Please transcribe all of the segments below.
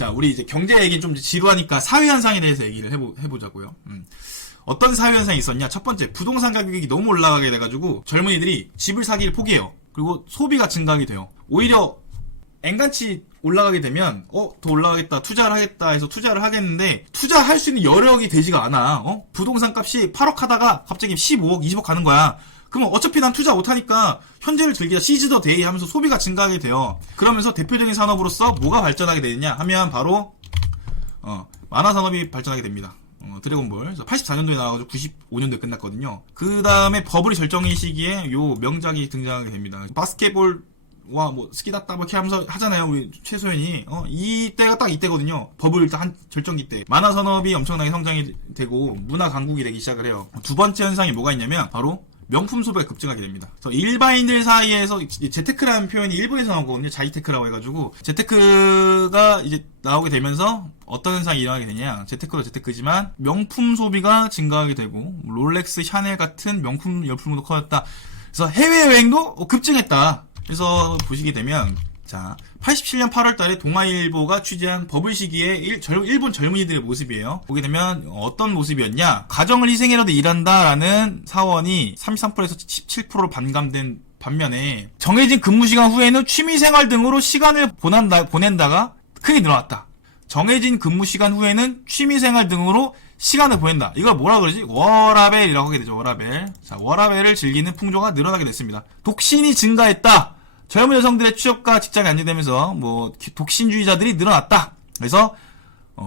자, 우리 이제 경제 얘기는 좀 지루하니까 사회현상에 대해서 얘기를 해보자고요. 어떤 사회현상이 있었냐? 첫 번째, 부동산 가격이 너무 올라가게 돼가지고 젊은이들이 집을 사기를 포기해요. 그리고 소비가 증가하게 돼요. 오히려 엔간치 올라가게 되면 더 올라가겠다, 투자를 하겠다 해서 투자를 하겠는데 투자할 수 있는 여력이 되지가 않아. 부동산 값이 8억 하다가 갑자기 15억, 20억 가는 거야. 그러면 어차피 난 투자 못하니까 현재를 즐기자, 시즈 더 데이 하면서 소비가 증가하게 돼요. 그러면서 대표적인 산업으로서 뭐가 발전하게 되느냐 하면 바로 만화산업이 발전하게 됩니다. 드래곤볼. 그래서 84년도에 나와가지고 95년도에 끝났거든요. 그 다음에 버블이 절정의 시기에 요 명작이 등장하게 됩니다. 바스켓볼와 뭐 스키다따 뭐 이렇게 하면서 하잖아요, 우리 최소연이. 이때가 딱 이때거든요. 버블 한 절정기 때 만화산업이 엄청나게 성장이 되고 문화 강국이 되기 시작을 해요. 두 번째 현상이 뭐가 있냐면 바로 명품 소비가 급증하게 됩니다. 그래서 일반인들 사이에서 재테크라는 표현이 일본에서 나오거든요. 자이테크라고 해가지고 재테크가 이제 나오게 되면서 어떤 현상이 일어나게 되냐? 재테크도 재테크지만 명품 소비가 증가하게 되고 롤렉스, 샤넬 같은 명품 열풍도 커졌다. 그래서 해외여행도 급증했다. 그래서 보시게 되면 자, 87년 8월 달에 동아일보가 취재한 버블 시기에 일본 젊은이들의 모습이에요. 보게 되면 어떤 모습이었냐? 가정을 희생해라도 일한다라는 사원이 33%에서 17%로 반감된 반면에 정해진 근무시간 후에는 취미생활 등으로 시간을 보낸다가 크게 늘어났다. 정해진 근무시간 후에는 취미생활 등으로 시간을 보낸다. 이걸 뭐라 그러지? 워라벨이라고 하게 되죠. 워라벨. 자, 워라벨을 즐기는 풍조가 늘어나게 됐습니다. 독신이 증가했다. 젊은 여성들의 취업과 직장이 안정되면서 뭐 독신주의자들이 늘어났다. 그래서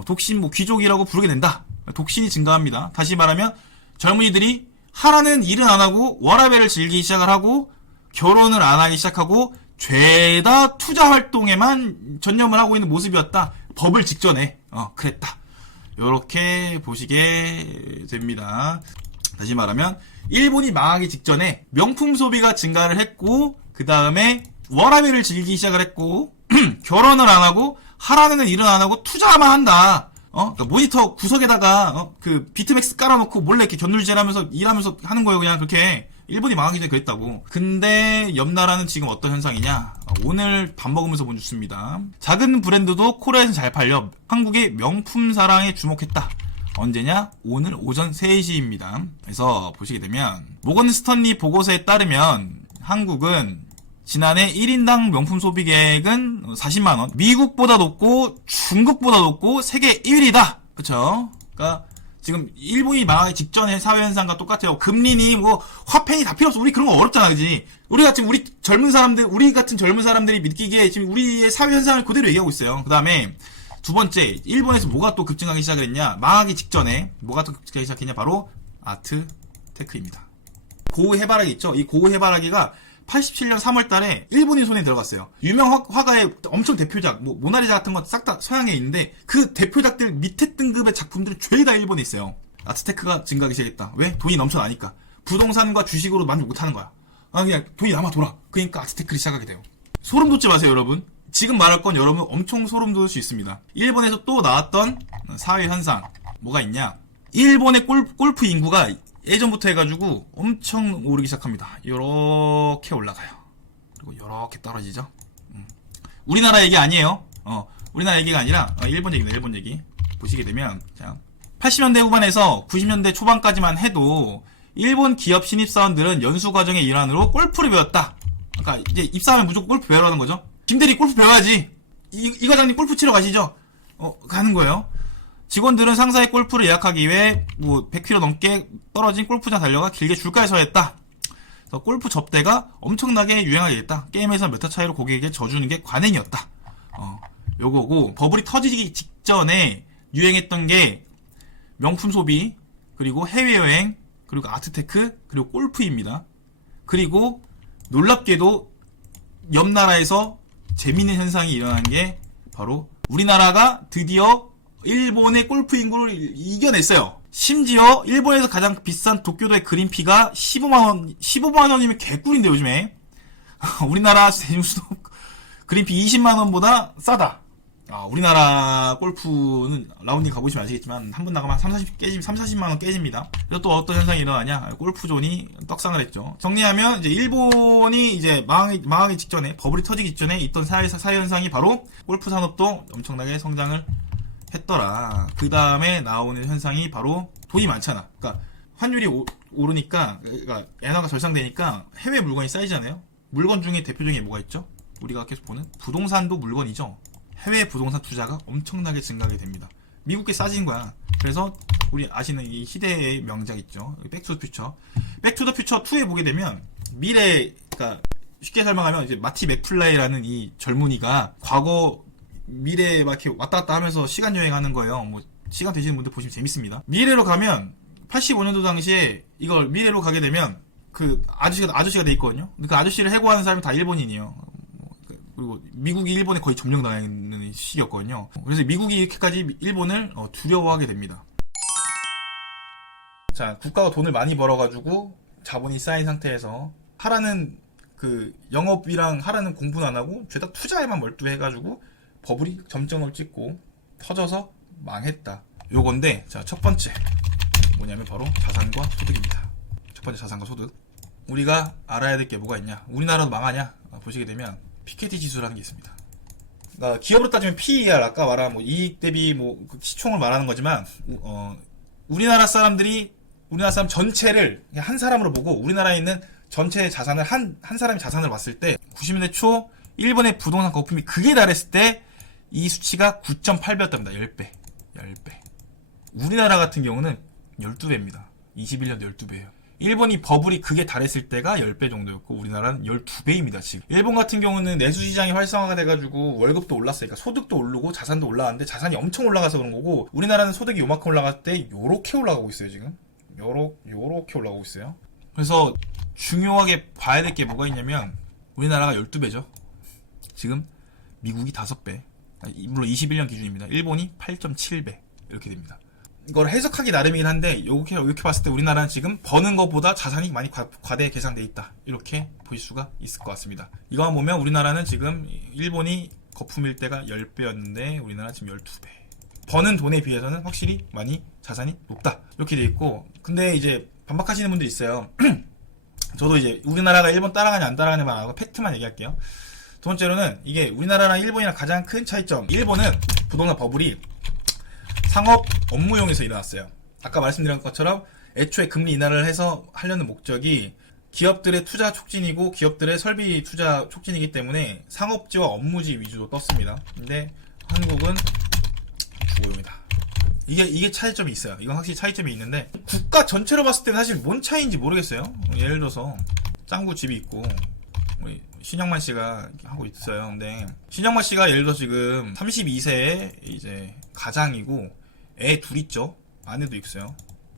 독신 뭐 귀족이라고 부르게 된다. 독신이 증가합니다. 다시 말하면 젊은이들이 하라는 일은 안 하고 워라밸을 즐기기 시작을 하고 결혼을 안 하기 시작하고 죄다 투자 활동에만 전념을 하고 있는 모습이었다. 버블 직전에 그랬다. 요렇게 보시게 됩니다. 다시 말하면 일본이 망하기 직전에 명품 소비가 증가를 했고 그 다음에 워라밸을 즐기기 시작을 했고 결혼을 안 하고 하라는 일은 안 하고 투자만 한다. 그러니까 모니터 구석에다가 그 비트맥스 깔아놓고 몰래 이렇게 견눌질하면서 일하면서 하는 거예요. 그냥 그렇게 일본이 망하기 전에 그랬다고. 근데 옆 나라는 지금 어떤 현상이냐? 오늘 밥 먹으면서 본 뉴스입니다. 작은 브랜드도 코리아에서 잘 팔려 한국의 명품 사랑에 주목했다. 언제냐? 오늘 오전 3시입니다. 그래서 보시게 되면 모건 스턴리 보고서에 따르면 한국은 지난해 1인당 명품 소비 계획은 40만원. 미국보다 높고 중국보다 높고 세계 1위다. 그쵸? 그러니까 지금 일본이 망하기 직전의 사회현상과 똑같아요. 금리니 뭐 화폐니 다 필요 없어. 우리 그런 거 어렵잖아, 그지? 우리 같은 젊은 사람들이 느끼기에 지금 우리의 사회현상을 그대로 얘기하고 있어요. 그 다음에 두 번째, 일본에서 뭐가 또 급증하기 시작을 했냐? 망하기 직전에 뭐가 또 급증하기 시작했냐? 바로 아트 테크입니다. 고해바라기 있죠? 이 고해바라기가 87년 3월 달에 일본인 손에 들어갔어요. 유명 화가의 엄청 대표작, 뭐 모나리자 같은 건 싹 다 서양에 있는데 그 대표작들 밑에 등급의 작품들은 죄다 일본에 있어요. 아트테크가 증가하기 시작했다. 왜? 돈이 넘쳐나니까. 부동산과 주식으로 만족 못하는 거야. 그냥 돈이 남아 돌아. 그러니까 아트테크를 시작하게 돼요. 소름 돋지 마세요, 여러분. 지금 말할 건 여러분 엄청 소름 돋을 수 있습니다. 일본에서 또 나왔던 사회 현상 뭐가 있냐? 일본의 골프 인구가 예전부터 해가지고 엄청 오르기 시작합니다. 요렇게 올라가요. 그리고 요렇게 떨어지죠. 우리나라 얘기 아니에요. 우리나라 얘기가 아니라 일본 얘기다. 일본 얘기. 보시게 되면 자, 80년대 후반에서 90년대 초반까지만 해도 일본 기업 신입사원들은 연수 과정의 일환으로 골프를 배웠다. 그러니까 이제 입사하면 무조건 골프 배우러 가는 거죠. 김대리 골프 배워야지. 이 과장님 골프 치러 가시죠. 가는 거예요. 직원들은 상사의 골프를 예약하기 위해 뭐 100km 넘게 떨어진 골프장 달려가 길게 줄까에 서야 했다. 그래서 골프 접대가 엄청나게 유행하게 됐다. 게임에서 몇 타 차이로 고객에게 져주는 게 관행이었다. 요거고 버블이 터지기 직전에 유행했던 게 명품 소비, 그리고 해외여행, 그리고 아트테크, 그리고 골프입니다. 그리고 놀랍게도 옆 나라에서 재밌는 현상이 일어난 게 바로 우리나라가 드디어 일본의 골프 인구를 이겨냈어요. 심지어 일본에서 가장 비싼 도쿄도의 그린피가 15만원이면 개꿀인데 요즘에. 우리나라 대중수도 그린피 20만원보다 싸다. 우리나라 골프는 라운딩 가보시면 아시겠지만 한 번 나가면 40만 원 깨집니다. 그래서 또 어떤 현상이 일어나냐? 골프존이 떡상을 했죠. 정리하면 이제 일본이 이제 망하기 직전에, 버블이 터지기 직전에 있던 사회 현상이 바로 골프 산업도 엄청나게 성장을 했더라. 그 다음에 나오는 현상이 바로 돈이 많잖아. 그러니까 환율이 오르니까, 그러니까 엔화가 절상되니까 해외 물건이 쌓이잖아요. 물건 중에 대표적인 게 뭐가 있죠? 우리가 계속 보는 부동산도 물건이죠. 해외 부동산 투자가 엄청나게 증가하게 됩니다. 미국에 싸진 거야. 그래서 우리 아시는 이 희대의 명작 있죠. 백투더퓨처. 백투더퓨처 2에 보게 되면 그러니까 쉽게 설명하면 이제 마티 맥플라이라는 이 젊은이가 과거 미래에 막 이렇게 왔다 갔다 하면서 시간 여행하는 거예요. 뭐 시간 되시는 분들 보시면 재밌습니다. 미래로 가면 85년도 당시에 이걸 미래로 가게 되면 그 아저씨가 돼 있거든요. 그 아저씨를 해고하는 사람이 다 일본인이에요. 그리고 미국이 일본에 거의 점령 당하는 시기였거든요. 그래서 미국이 이렇게까지 일본을 두려워하게 됩니다. 자, 국가가 돈을 많이 벌어가지고 자본이 쌓인 상태에서 하라는 그 영업이랑 하라는 공부는 안 하고 죄다 투자에만 몰두해가지고 버블이 점점을 찍고 터져서 망했다. 요건데, 자, 첫 번째 뭐냐면 바로 자산과 소득입니다. 첫 번째 자산과 소득. 우리가 알아야 될 게 뭐가 있냐? 우리나라도 망하냐? 보시게 되면 피케티 지수라는 게 있습니다. 그러니까 기업으로 따지면 PER, 아까 말한 뭐 이익 대비 뭐 시총을 말하는 거지만, 우리나라 사람 전체를 그냥 한 사람으로 보고 우리나라에 있는 전체 자산을 한 사람의 자산을 봤을 때 90년대 초 일본의 부동산 거품이 극에 달했을 때 이 수치가 9.8배였답니다. 10배. 우리나라 같은 경우는 12배입니다. 21년도 12배예요. 일본이 버블이 극에 달했을 때가 10배 정도였고 우리나라는 12배입니다. 지금 일본 같은 경우는 내수시장이 활성화가 돼가지고 월급도 올랐으니까 소득도 오르고 자산도 올라갔는데 자산이 엄청 올라가서 그런 거고, 우리나라는 소득이 요만큼 올라갈 때 요렇게 올라가고 있어요. 지금 요렇게 올라가고 있어요. 그래서 중요하게 봐야 될 게 뭐가 있냐면 우리나라가 12배죠. 지금 미국이 5배, 물론 21년 기준입니다. 일본이 8.7배 이렇게 됩니다. 이걸 해석하기 나름이긴 한데 이렇게 봤을 때 우리나라는 지금 버는 것보다 자산이 많이 과대 계산돼 있다, 이렇게 보실 수가 있을 것 같습니다. 이거만 보면 우리나라는 지금 일본이 거품일 때가 10배였는데 우리나라는 지금 12배. 버는 돈에 비해서는 확실히 많이 자산이 높다, 이렇게 돼 있고. 근데 이제 반박하시는 분도 있어요. 저도 이제 우리나라가 일본 따라가냐 안 따라가냐 말하고 팩트만 얘기할게요. 두 번째로는 이게 우리나라랑 일본이랑 가장 큰 차이점, 일본은 부동산 버블이 상업 업무용에서 일어났어요. 아까 말씀드린 것처럼 애초에 금리 인하를 해서 하려는 목적이 기업들의 투자 촉진이고 기업들의 설비 투자 촉진이기 때문에 상업지와 업무지 위주로 떴습니다. 근데 한국은 주거용이다. 이게 차이점이 있어요. 이건 확실히 차이점이 있는데 국가 전체로 봤을 때는 사실 뭔 차이인지 모르겠어요. 예를 들어서 짱구 집이 있고 우리 신영만 씨가 하고 있어요. 근데 신영만 씨가 예를 들어 지금 32세에 이제 가장이고 애 둘 있죠. 아내도 있어요.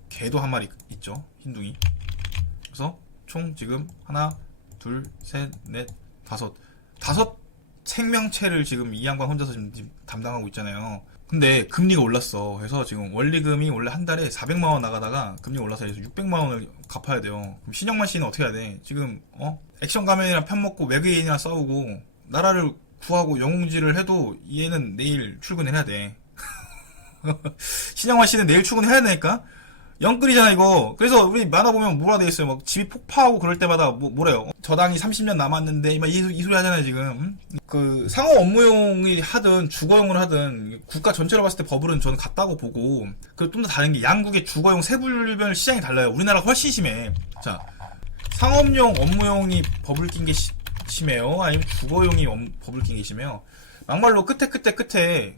개도 한 마리 있죠. 흰둥이. 그래서 총 지금 하나, 둘, 셋, 넷, 다섯 생명체를 지금 이 양반 혼자서 지금 담당하고 있잖아요. 근데 금리가 올랐어. 그래서 지금 원리금이 원래 한 달에 400만 원 나가다가 금리가 올라서 600만 원을 갚아야 돼요. 그럼 신영만 씨는 어떻게 해야 돼? 지금 액션 가면이랑 편먹고 외계인이랑 싸우고 나라를 구하고 영웅질을 해도 얘는 내일 출근해야 돼. 신영만 씨는 내일 출근해야 되니까 영끌이잖아 이거. 그래서 우리 만화 보면 뭐라 돼 있어요. 막 집이 폭파하고 그럴 때마다 뭐래요. 저당이 30년 남았는데 막 이 소리 하잖아요 지금. 그 상업 업무용이 하든 주거용을 하든 국가 전체로 봤을 때 버블은 저는 같다고 보고, 그리고 좀 더 다른 게 양국의 주거용 세분별 시장이 달라요. 우리나라가 훨씬 심해. 자, 상업용 업무용이 버블 낀 게 심해요? 아니면 주거용이 버블 낀 게 심해요? 막말로 끝에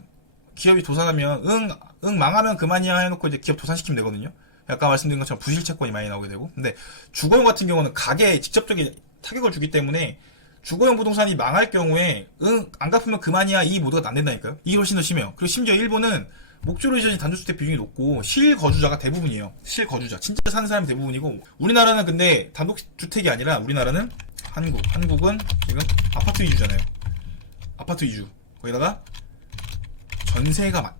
기업이 도산하면 망하면 그만이야 해놓고 이제 기업 도산시키면 되거든요. 아까 말씀드린 것처럼 부실 채권이 많이 나오게 되고. 근데 주거용 같은 경우는 가게에 직접적인 타격을 주기 때문에 주거용 부동산이 망할 경우에 안 갚으면 그만이야 이 모드가 안 된다니까요. 이게 훨씬 더 심해요. 그리고 심지어 일본은 목조로 이전이 단독주택 비중이 높고 실거주자가 대부분이에요. 실거주자 진짜 사는 사람이 대부분이고, 우리나라는 근데 단독주택이 아니라 우리나라는 한국은 지금 아파트 위주잖아요. 아파트 위주. 거기다가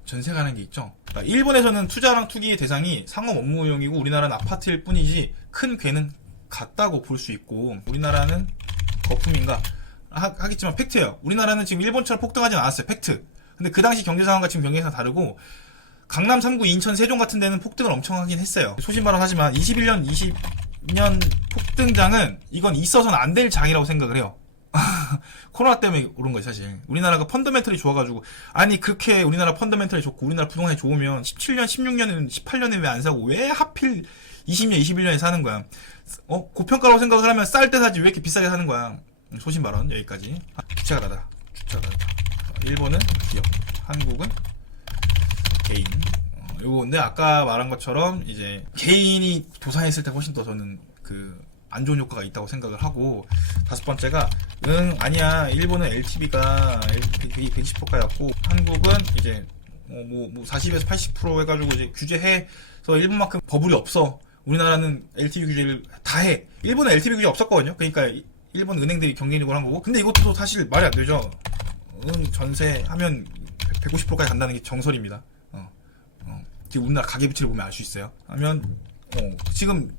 전세가라는 게 있죠. 그러니까 일본에서는 투자랑 투기의 대상이 상업 업무용이고 우리나라는 아파트일 뿐이지 큰 괴는 같다고 볼 수 있고, 우리나라는 거품인가 하겠지만 팩트예요. 우리나라는 지금 일본처럼 폭등하진 않았어요. 팩트. 근데 그 당시 경제 상황과 지금 경제 상황 다르고 강남 3구, 인천, 세종 같은 데는 폭등을 엄청 하긴 했어요. 소신발언하지만 21년, 20년 폭등장은 이건 있어서는 안 될 장이라고 생각을 해요. 코로나 때문에 오른 거지 사실. 우리나라가 펀더멘털이 좋아가지고 아니 그렇게 우리나라 펀더멘털이 좋고 우리나라 부동산이 좋으면 17년, 16년은 18년에 왜 안 사고 왜 하필 20년, 21년에 사는 거야. 고평가라고 생각을 하면 쌀 때 사지 왜 이렇게 비싸게 사는 거야. 소신발언 여기까지. 주체가 나다. 일본은 기업, 한국은 개인. 요거 근데 아까 말한 것처럼 이제 개인이 도산했을 때 훨씬 더 저는 그 안 좋은 효과가 있다고 생각을 하고, 다섯 번째가 아니야 일본은 LTV가 120%까지였고 한국은 이제 뭐 40에서 80% 해가지고 이제 규제해서 일본만큼 버블이 없어. 우리나라는 LTV 규제를 다 해. 일본은 LTV 규제 없었거든요. 그러니까 일본 은행들이 경쟁력을 한 거고. 근데 이것도 사실 말이 안 되죠. 전세하면 150%까지 간다는 게 정설입니다. 지금 우리나라 가계부채를 보면 알 수 있어요. 지금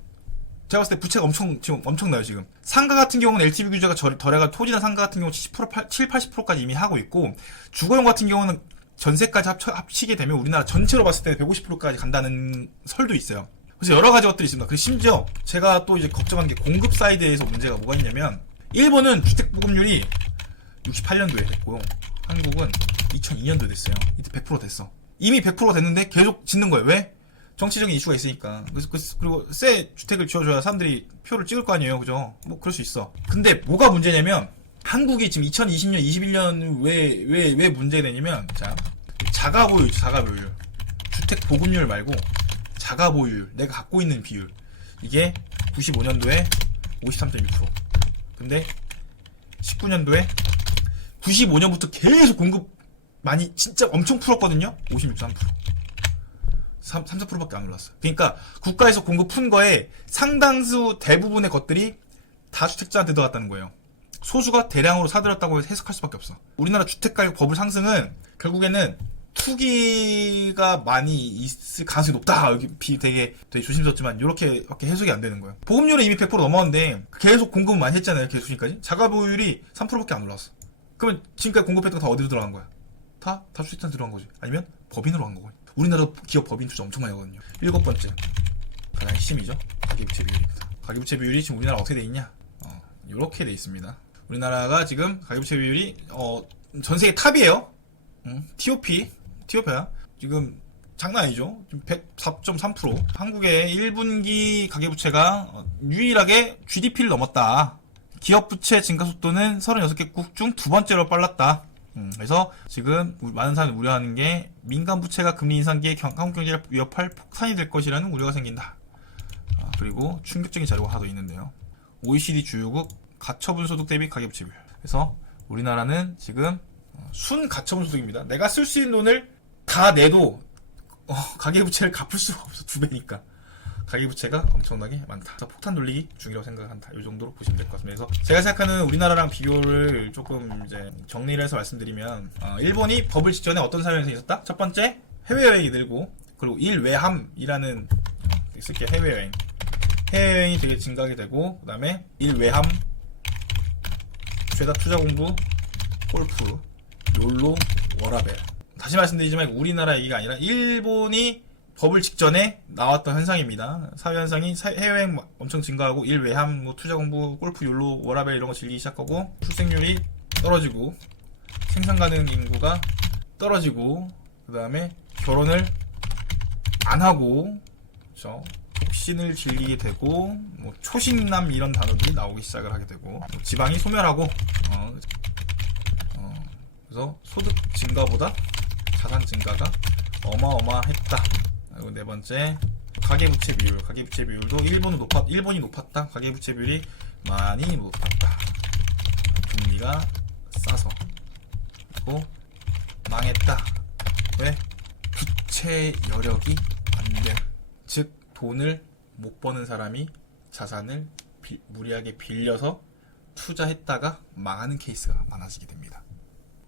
제가 봤을 때 부채가 지금 엄청나요, 지금. 상가 같은 경우는 LTV 규제가 덜해가 토지나 상가 같은 경우 70%, 80%까지 이미 하고 있고, 주거용 같은 경우는 전세까지 합치게 되면 우리나라 전체로 봤을 때 150%까지 간다는 설도 있어요. 그래서 여러 가지 것들이 있습니다. 그리고 심지어 제가 또 이제 걱정하는 게 공급 사이드에서 문제가 뭐가 있냐면, 일본은 주택 보급률이 68년도에 됐고요. 한국은 2002년도에 됐어요. 이때 100% 됐어. 이미 100% 됐는데 계속 짓는 거예요. 왜? 정치적인 이슈가 있으니까. 그리고 새 주택을 지어줘야 사람들이 표를 찍을 거 아니에요. 그죠? 뭐 그럴 수 있어. 근데 뭐가 문제냐면, 한국이 지금 2020년, 21년 왜 문제가 되냐면, 자, 자가보유율. 주택 보급률 말고 자가보유율. 내가 갖고 있는 비율. 이게 95년도에 53.2%. 근데 19년도에 95년부터 계속 공급 많이 진짜 엄청 풀었거든요. 56.3%. 3~4%밖에 안 올랐어요. 그러니까 국가에서 공급 푼 거에 상당수 대부분의 것들이 다 주택자한테 들어갔다는 거예요. 소수가 대량으로 사들였다고 해석할 수밖에 없어. 우리나라 주택가격 버블 상승은 결국에는 투기가 많이 있을 가능성이 높다. 여기 되게 조심스럽지만 이렇게 해석이 안 되는 거예요. 보급률은 이미 100% 넘었는데 계속 공급을 많이 했잖아요. 계속 지금까지. 자가보유율이 3%밖에 안 올랐어. 그러면 지금까지 공급했던 거 다 어디로 들어간 거야? 다 주택자한테 들어간 거지. 아니면 법인으로 간 거고. 우리나라 기업 법인 투자 엄청 많이 하거든요. 일곱 번째, 가장 핵심이죠. 가계부채 비율입니다. 가계부채 비율이 지금 우리나라 어떻게 돼 있냐? 요렇게 돼 있습니다. 우리나라가 지금 가계부채 비율이 전 세계 탑이에요. 티오피야. 지금 장난 아니죠. 지금 104.3%. 한국의 1분기 가계부채가 유일하게 GDP를 넘었다. 기업 부채 증가 속도는 36개국 중 두 번째로 빨랐다. 그래서 지금 많은 사람들이 우려하는 게 민간 부채가 금리 인상기에 한국 경제를 위협할 폭탄이 될 것이라는 우려가 생긴다. 그리고 충격적인 자료가 하나 더 있는데요. OECD 주요국 가처분 소득 대비 가계부채 비율. 그래서 우리나라는 지금 순 가처분 소득입니다. 내가 쓸 수 있는 돈을 다 내도 가계부채를 갚을 수가 없어. 2배니까. 가계부채가 엄청나게 많다. 그래서 폭탄 돌리기 중이라고 생각한다. 이 정도로 보시면 될 것 같습니다. 그래서 제가 생각하는 우리나라랑 비교를 조금 이제 정리를 해서 말씀드리면, 일본이 버블 직전에 어떤 사회현상이 있었다? 첫 번째, 해외여행이 늘고, 그리고 일외함이라는 쓸게요. 해외여행. 해외여행이 되게 증가하게 되고, 그 다음에 일외함, 죄다 투자 공부, 골프, 욜로, 워라벨. 다시 말씀드리지만 우리나라 얘기가 아니라 일본이 버블 직전에 나왔던 현상입니다. 사회현상이 해외여행 엄청 증가하고 일외함, 투자 공부, 골프, 욜로, 워라벨 이런 거 즐기기 시작하고, 출생률이 떨어지고, 생산 가능 인구가 떨어지고, 그 다음에 결혼을 안 하고, 그렇죠? 독신을 즐기게 되고, 초신남 이런 단어들이 나오기 시작을 하게 되고, 지방이 소멸하고, 그래서 소득 증가보다 자산 증가가 어마어마했다. 그리고 네 번째, 가계부채 비율. 가계부채 비율도 일본이 높았다. 가계부채 비율이 많이 높았다. 금리가 싸서. 그리고 망했다. 왜? 부채 여력이 안 돼. 즉, 돈을 못 버는 사람이 자산을 무리하게 빌려서 투자했다가 망하는 케이스가 많아지게 됩니다.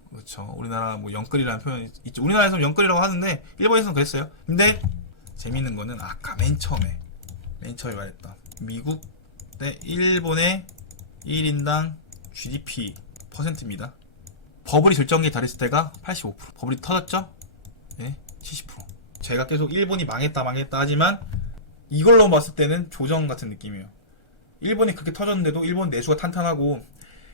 그렇죠. 우리나라 영끌이라는 표현이 있죠. 우리나라에서는 영끌이라고 하는데 일본에서는 그랬어요. 근데 재밌는 거는 아까 맨 처음에 말했던 미국 대 일본의 1인당 GDP 퍼센트입니다. 버블이 절정기에 달했을 때가 85%. 버블이 터졌죠? 네, 70%. 제가 계속 일본이 망했다 하지만 이걸로 봤을 때는 조정 같은 느낌이에요. 일본이 그렇게 터졌는데도 일본 내수가 탄탄하고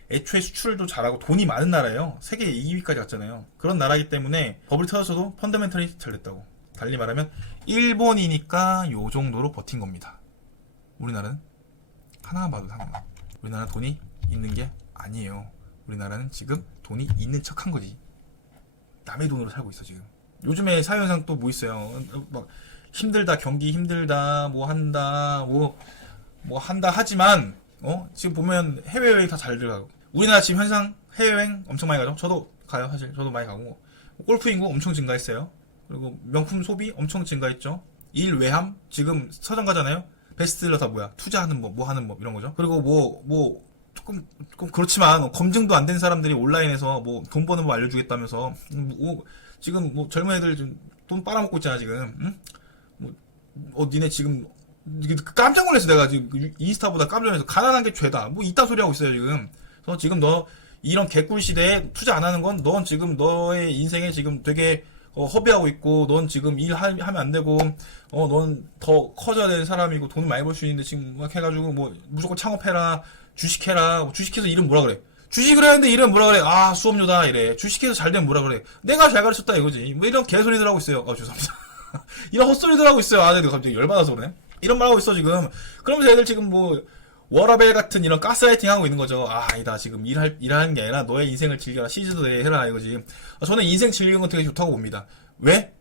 애초에 수출도 잘하고 돈이 많은 나라예요. 세계 2위까지 갔잖아요. 그런 나라이기 때문에 버블이 터졌어도 펀더멘털이 잘 됐다고. 달리 말하면 일본이니까 요 정도로 버틴 겁니다. 우리나라는 하나만 봐도 하나. 우리나라는 돈이 있는 게 아니에요. 우리나라는 지금 돈이 있는 척한 거지. 남의 돈으로 살고 있어 지금. 요즘에 사회현상 또 뭐 있어요. 막 힘들다, 경기 힘들다, 뭐 한다, 뭐 한다 하지만 지금 보면 해외여행 다 잘 들어가고. 우리나라 지금 현상 해외여행 엄청 많이 가죠. 저도 가요. 사실 저도 많이 가고. 골프 인구 엄청 증가했어요. 그리고 명품 소비 엄청 증가했죠. 일 외함 지금 서점 가잖아요. 베스트셀러 다 뭐야? 투자하는 법, 뭐 하는 법 이런 거죠. 그리고 조금 그렇지만 검증도 안 된 사람들이 온라인에서 뭐 돈 버는 법 알려주겠다면서 지금 뭐 젊은 애들 좀 돈 빨아먹고 있잖아 지금. 응? 니네 지금 깜짝 놀랐어. 내가 지금 인스타보다 깜짝 놀라서 가난한 게 죄다. 뭐 이딴 소리 하고 있어요 지금. 그래서 지금 너 이런 개꿀 시대에 투자 안 하는 건 넌 지금 너의 인생에 지금 되게 허비하고 있고, 넌 지금 일하면 안 되고, 넌 더 커져야 되는 사람이고, 돈 많이 벌 수 있는데, 지금 막 해가지고, 뭐, 무조건 창업해라, 주식해라, 주식해서 이름 뭐라 그래? 주식을 하는데 이름 뭐라 그래? 아, 수업료다, 이래. 주식해서 잘 되면 뭐라 그래? 내가 잘 가르쳤다, 이거지. 뭐 이런 개소리들 하고 있어요. 죄송합니다. 이런 헛소리들 하고 있어요. 내가 갑자기 열받아서 그러네. 이런 말 하고 있어, 지금. 그러면서 애들 지금 뭐, 워라벨 같은 이런 가스라이팅 하고 있는 거죠. 아니다. 지금 일하는 게 아니라 너의 인생을 즐겨라. 시즈도 해라. 이거지. 저는 인생 즐기는 건 되게 좋다고 봅니다. 왜?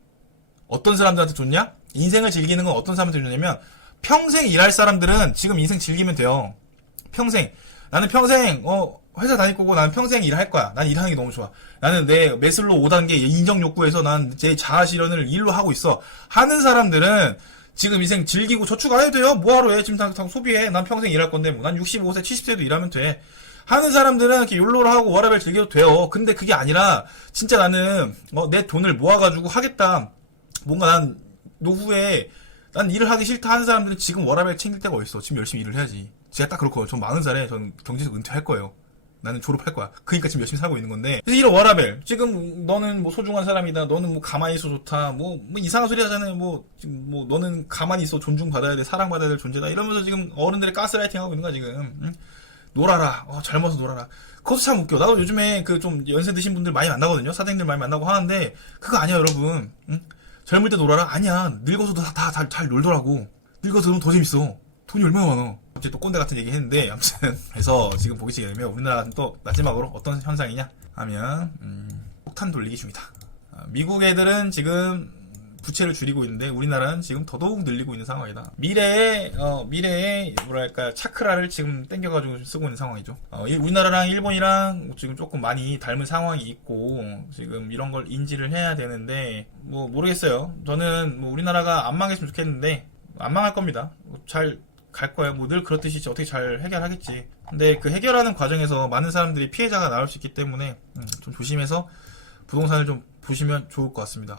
어떤 사람들한테 좋냐? 인생을 즐기는 건 어떤 사람한테 좋냐면, 평생 일할 사람들은 지금 인생 즐기면 돼요. 평생. 나는 평생, 회사 다닐 거고 나는 평생 일할 거야. 난 일하는 게 너무 좋아. 나는 내 매슬로 5단계 인정 욕구에서 난 제 자아 실현을 일로 하고 있어. 하는 사람들은 지금 인생 즐기고 저축 안 해도 돼요. 뭐하러 해? 지금 다 소비해. 난 평생 일할 건데 뭐. 난 65세, 70세도 일하면 돼. 하는 사람들은 이렇게 욜로를 하고 워라벨 즐겨도 돼요. 근데 그게 아니라 진짜 나는 내 돈을 모아가지고 하겠다. 뭔가 난 노후에 난 일을 하기 싫다 하는 사람들은 지금 워라벨 챙길 때가 어딨어. 지금 열심히 일을 해야지. 제가 딱 그렇거든요. 전 40살에 전 경제적 은퇴할 거예요. 나는 졸업할 거야. 그러니까 지금 열심히 살고 있는 건데. 그래서 이런 워라벨. 지금 너는 뭐 소중한 사람이다. 너는 뭐 가만히 있어 좋다. 뭐 이상한 소리 하잖아요. 지금 너는 가만히 있어 존중받아야 돼. 사랑받아야 될 존재다. 이러면서 지금 어른들의 가스라이팅 하고 있는 거야 지금. 응? 놀아라. 젊어서 놀아라. 그것도 참 웃겨. 나도 요즘에 그 좀 연세 드신 분들 많이 만나거든요. 사장님들 많이 만나고 하는데 그거 아니야 여러분. 응? 젊을 때 놀아라? 아니야. 늙어서도 다 잘 놀더라고. 늙어서 놀면 더 재밌어. 돈이 얼마나 많아. 갑자기 또 꼰대 같은 얘기 했는데, 아무튼. 그래서 지금 보시게 되면 우리나라는 또 마지막으로 어떤 현상이냐 하면, 폭탄 돌리기 중이다. 미국 애들은 지금 부채를 줄이고 있는데, 우리나라는 지금 더더욱 늘리고 있는 상황이다. 미래에, 뭐랄까, 차크라를 지금 땡겨가지고 쓰고 있는 상황이죠. 우리나라랑 일본이랑 지금 조금 많이 닮은 상황이 있고, 지금 이런 걸 인지를 해야 되는데, 뭐, 모르겠어요. 저는 뭐 우리나라가 안 망했으면 좋겠는데, 안 망할 겁니다. 잘 갈 거예요. 뭐 늘 그렇듯이 어떻게 잘 해결하겠지. 근데 그 해결하는 과정에서 많은 사람들이 피해자가 나올 수 있기 때문에 좀 조심해서 부동산을 좀 보시면 좋을 것 같습니다.